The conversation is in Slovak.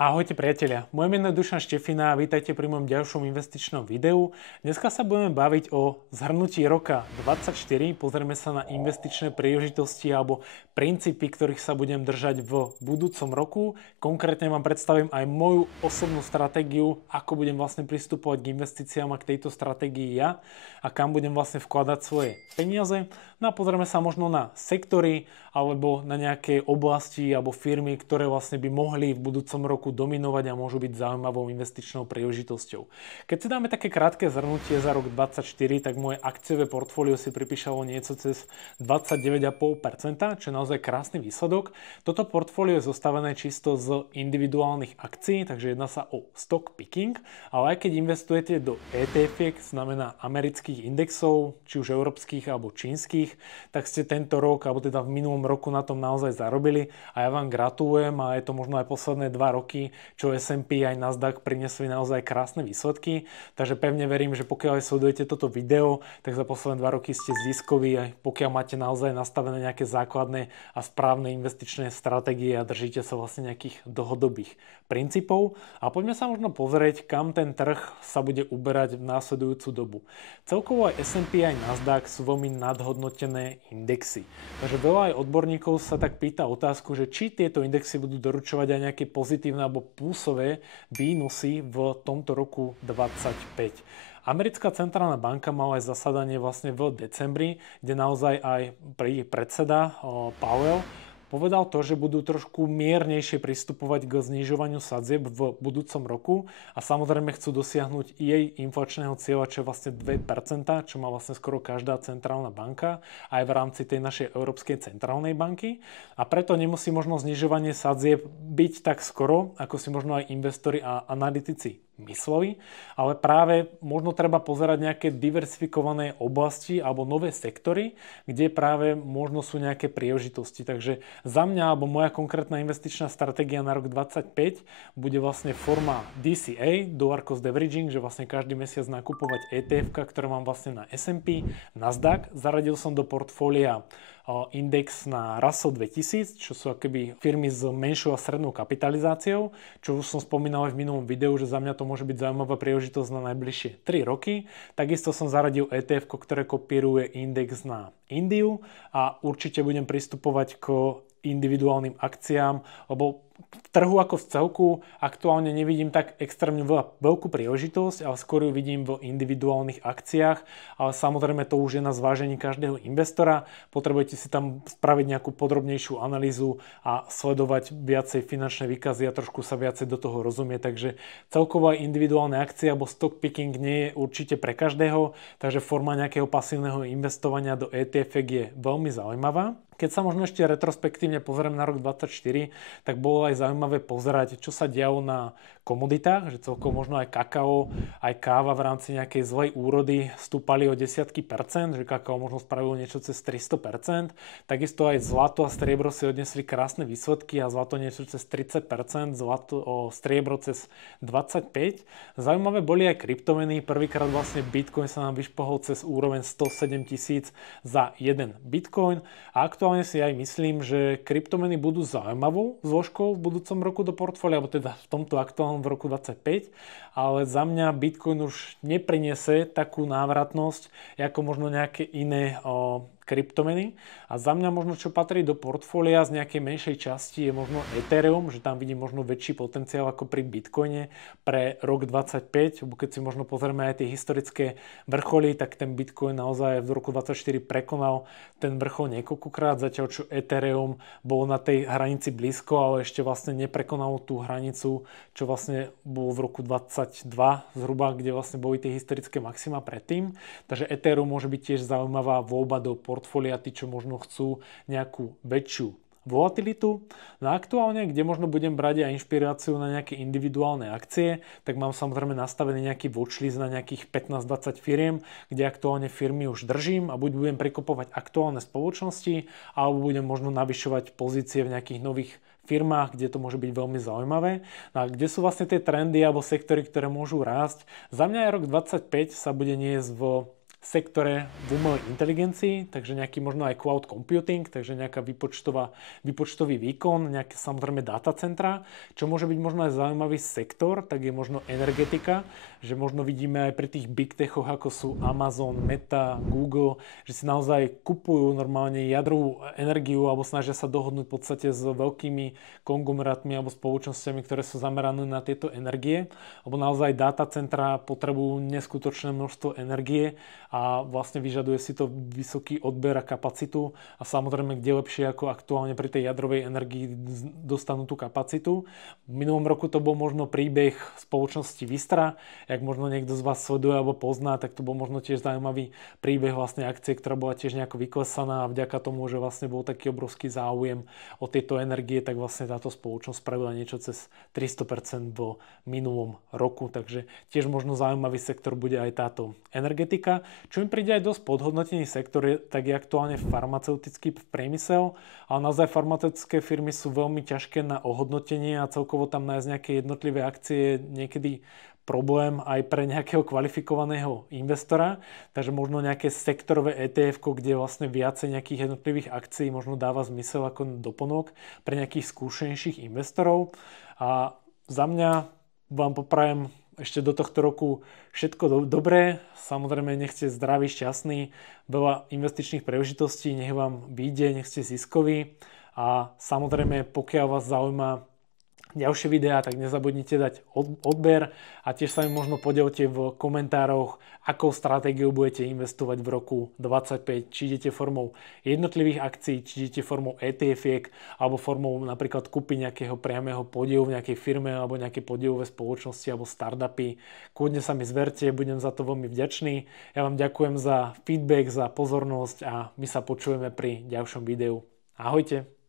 Ahojte priatelia, moje meno je Dušan Štefina a vítajte pri mojom ďalšom investičnom videu. Dneska sa budeme baviť o zhrnutí roka 2024, pozrieme sa na investičné príležitosti alebo princípy, ktorých sa budem držať v budúcom roku. Konkrétne vám predstavím aj moju osobnú stratégiu, ako budem vlastne pristupovať k investíciám a k tejto stratégii ja a kam budem vlastne vkladať svoje peniaze. No a pozrieme sa možno na sektory alebo na nejaké oblasti alebo firmy, ktoré vlastne by mohli v budúcom roku dominovať a môžu byť zaujímavou investičnou príležitosťou. Keď si dáme také krátke zhrnutie za rok 2024, tak moje akciové portfólio si pripíšalo niečo cez 29,5%, čo je naozaj krásny výsledok. Toto portfólio je zostavené čisto z individuálnych akcií, takže jedná sa o stock picking, ale aj keď investujete do ETF, znamená amerických indexov, či už európskych alebo čínskych, tak ste tento rok, alebo teda v minulom roku na tom naozaj zarobili a ja vám gratulujem a je to možno aj posledné 2 roky, čo S&P aj Nasdaq priniesli naozaj krásne výsledky. Takže pevne verím, že pokiaľ aj sledujete toto video, tak za posledné 2 roky ste ziskoví, aj pokiaľ máte naozaj nastavené nejaké základné a správne investičné stratégie a držíte sa vlastne nejakých dlhodobých princípov. A poďme sa možno pozrieť, kam ten trh sa bude uberať v následujúcu dobu. Celkovo aj S&P aj Nasdaq sú veľmi nadhodnotené indexy. Takže veľa aj odborníkov sa tak pýta otázku, že či tieto indexy budú doručovať aj nejaké pozitívne alebo plusové výnosy v tomto roku 2025. Americká centrálna banka mala aj zasadanie vlastne v decembri, kde naozaj aj predseda Powell povedal to, že budú trošku miernejšie pristupovať k znižovaniu sadzieb v budúcom roku a samozrejme chcú dosiahnuť jej inflačného cieľa, čo je vlastne 2%, čo má vlastne skoro každá centrálna banka, aj v rámci tej našej Európskej centrálnej banky. A preto nemusí možno znižovanie sadzieb byť tak skoro, ako si možno aj investori a analytici mysleli, ale práve možno treba pozerať nejaké diversifikované oblasti alebo nové sektory, kde práve možno sú nejaké príležitosti. Takže za mňa alebo moja konkrétna investičná stratégia na rok 2025 bude vlastne forma DCA, Dollar Cost Averaging, že vlastne každý mesiac nakupovať ETF, ktoré mám vlastne na S&P, Nasdaq. Zaradil som do portfólia index na Russell 2000, čo sú akoby firmy s menšou a strednou kapitalizáciou, čo už som spomínal aj v minulom videu, že za mňa to môže byť zaujímavá príležitosť na najbližšie 3 roky. Takisto som zaradil ETF, ktoré kopíruje index na Indiu a určite budem pristupovať k individuálnym akciám, lebo v trhu ako v celku aktuálne nevidím tak extrémne veľkú príležitosť, ale skôr ju vidím v individuálnych akciách, ale samozrejme to už je na zvážení každého investora. Potrebujete si tam spraviť nejakú podrobnejšiu analýzu a sledovať viacej finančné výkazy a trošku sa viacej do toho rozumieť. Takže celkovo aj individuálne akcie alebo stock picking nie je určite pre každého, takže forma nejakého pasívneho investovania do ETF je veľmi zaujímavá. Keď sa možno ešte retrospektívne pozriem na rok 2024, tak bolo aj zaujímavé pozerať, čo sa dialo na komoditách, že celkovo možno aj kakao, aj káva v rámci nejakej zlej úrody stúpali o desiatky percent, že kakao možno spravilo niečo cez 300%. Takisto aj zlato a striebro si odnesli krásne výsledky a zlato niečo cez 30%, striebro cez 25%. Zaujímavé boli aj kryptomeny. Prvýkrát vlastne Bitcoin sa nám vyšpohol cez úroveň 107 000 za jeden Bitcoin. A aktuálne si aj myslím, že kryptomeny budú zaujímavou zložkou v budúcom roku do portfólia, alebo teda v tomto aktuálnom v roku 2025, ale za mňa Bitcoin už nepriniesie takú návratnosť, ako možno nejaké iné kryptomeny. A za mňa možno, čo patrí do portfólia z nejakej menšej časti, je možno Ethereum, že tam vidím možno väčší potenciál ako pri Bitcoine pre rok 2025, lebo keď si možno pozrieme aj tie historické vrcholy, tak ten Bitcoin naozaj v roku 2024 prekonal ten vrchol niekoľkokrát, zatiaľ čo Ethereum bolo na tej hranici blízko, ale ešte vlastne neprekonalo tú hranicu, čo vlastne bolo v roku 2022 zhruba, kde vlastne boli tie historické maxima predtým. Takže Ethereum môže byť tiež zaujímavá voľba do portfólia, tí, čo možno chcú nejakú väčšiu volatilitu. No aktuálne, kde možno budem brať aj inšpiráciu na nejaké individuálne akcie, tak mám samozrejme nastavený nejaký watchlist na nejakých 15-20 firiem, kde aktuálne firmy už držím a buď budem prekopovať aktuálne spoločnosti, alebo budem možno navyšovať pozície v nejakých nových firmách, kde to môže byť veľmi zaujímavé. No a kde sú vlastne tie trendy alebo sektory, ktoré môžu rásť? Za mňa aj rok 2025 sa bude niesť v sektore v umelej inteligencii, takže nejaký možno aj cloud computing, takže nejaká výpočtový výkon, nejaké samozrejme datacentra. Čo môže byť možno aj zaujímavý sektor, tak je možno energetika, že možno vidíme aj pri tých big techoch, ako sú Amazon, Meta, Google, že si naozaj kupujú normálne jadrovú energiu alebo snažia sa dohodnúť v podstate s veľkými konglomerátmi alebo spoločnosťami, ktoré sú zamerané na tieto energie, lebo naozaj datacentra potrebujú neskutočné množstvo energie a vlastne vyžaduje si to vysoký odber a kapacitu a samozrejme kde lepšie ako aktuálne pri tej jadrovej energii dostanú tú kapacitu. V minulom roku to bol možno príbeh spoločnosti Vistra, jak možno niekto z vás sleduje alebo pozná, tak to bol možno tiež zaujímavý príbeh vlastne akcie, ktorá bola tiež nejako vyklesaná a vďaka tomu, že vlastne bol taký obrovský záujem o tieto energie, tak vlastne táto spoločnosť spravila niečo cez 300% v minulom roku, takže tiež možno zaujímavý sektor bude aj táto energetika. Čo mi príde aj dosť podhodnotený sektor, tak je aktuálne farmaceutický priemysel, ale naozaj farmaceutické firmy sú veľmi ťažké na ohodnotenie a celkovo tam nájsť nejaké jednotlivé akcie niekedy problém aj pre nejakého kvalifikovaného investora, takže možno nejaké sektorové ETF, kde vlastne viacej nejakých jednotlivých akcií možno dáva zmysel ako doplnok pre nejakých skúsenejších investorov. A za mňa vám poprajem ešte do tohto roku všetko dobré, samozrejme nech ste zdraví, šťastní, veľa investičných príležitostí, nech vám vyjde, nech ste ziskoví a samozrejme pokiaľ vás zaujíma ďalšie videá, tak nezabudnite dať odber a tiež sa mi možno podielte v komentároch, akou stratégiou budete investovať v roku 2025, či idete formou jednotlivých akcií, či idete formou ETF-iek alebo formou napríklad kúpy nejakého priamého podielu v nejakej firme alebo nejaké podielové spoločnosti alebo startupy. Kľudne sa mi zverte, budem za to veľmi vďačný. Ja vám ďakujem za feedback, za pozornosť a my sa počujeme pri ďalšom videu. Ahojte!